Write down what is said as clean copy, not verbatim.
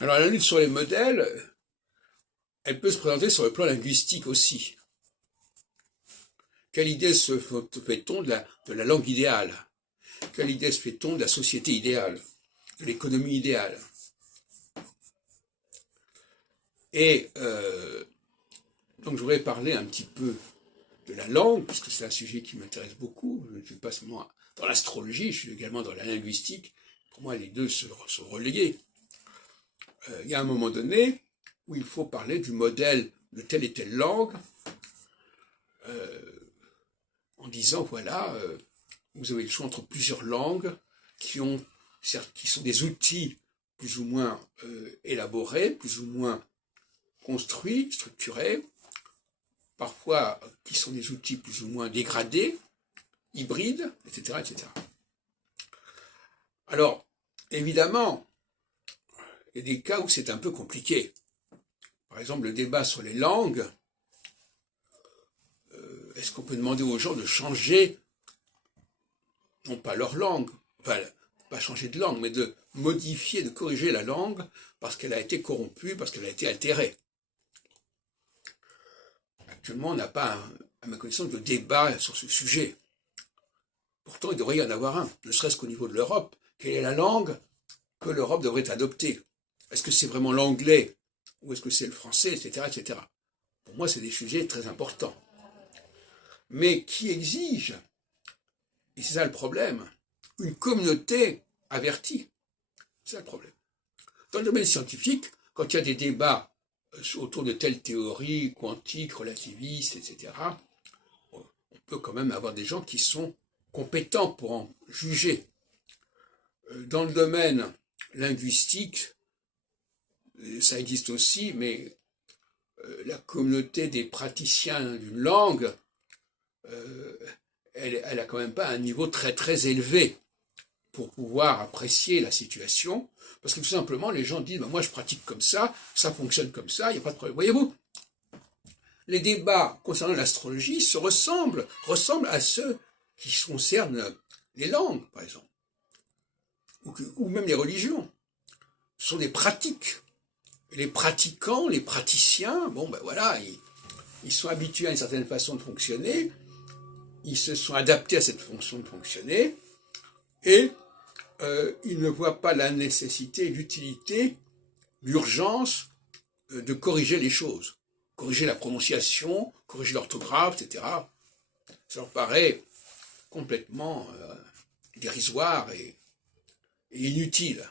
Alors la lutte sur les modèles, elle peut se présenter sur le plan linguistique aussi. Quelle idée se fait-on de la langue idéale? Quelle idée se fait-on de la société idéale, de l'économie idéale? Et donc je voudrais parler un petit peu de la langue, parce que c'est un sujet qui m'intéresse beaucoup. Je ne suis pas seulement dans l'astrologie, je suis également dans la linguistique. Pour moi, les deux sont relayés. Il y a un moment donné où il faut parler du modèle de telle et telle langue, en disant, voilà, vous avez le choix entre plusieurs langues qui sont des outils plus ou moins élaborés, plus ou moins construits, structurés, parfois qui sont des outils plus ou moins dégradés, hybrides, etc., etc. Alors, évidemment, il y a des cas où c'est un peu compliqué. Par exemple, le débat sur les langues, est-ce qu'on peut demander aux gens de changer, non pas leur langue, enfin, pas changer de langue, mais de modifier, de corriger la langue parce qu'elle a été corrompue, parce qu'elle a été altérée. Actuellement, on n'a pas, à ma connaissance, de débat sur ce sujet. Pourtant, il devrait y en avoir un, ne serait-ce qu'au niveau de l'Europe. Quelle est la langue que l'Europe devrait adopter? Est-ce que c'est vraiment l'anglais ou est-ce que c'est le français, etc., etc. Pour moi, c'est des sujets très importants. Mais qui exige, et c'est ça le problème, une communauté avertie. C'est ça le problème. Dans le domaine scientifique, quand il y a des débats autour de telles théories quantiques, relativistes, etc., on peut quand même avoir des gens qui sont compétents pour en juger. Dans le domaine linguistique, ça existe aussi, mais la communauté des praticiens d'une langue, elle a quand même pas un niveau très très élevé pour pouvoir apprécier la situation, parce que tout simplement les gens disent, ben moi je pratique comme ça fonctionne comme ça, il n'y a pas de problème. Voyez-vous, les débats concernant l'astrologie ressemblent à ceux qui concernent les langues, par exemple, ou même les religions. Ce sont des pratiques. Et les pratiquants, les praticiens, bon ben voilà, ils sont habitués à une certaine façon de fonctionner, ils se sont adaptés à cette façon de fonctionner, et ils ne voient pas la nécessité, l'utilité, l'urgence de corriger les choses, corriger la prononciation, corriger l'orthographe, etc. Ça leur paraît complètement dérisoire et inutile.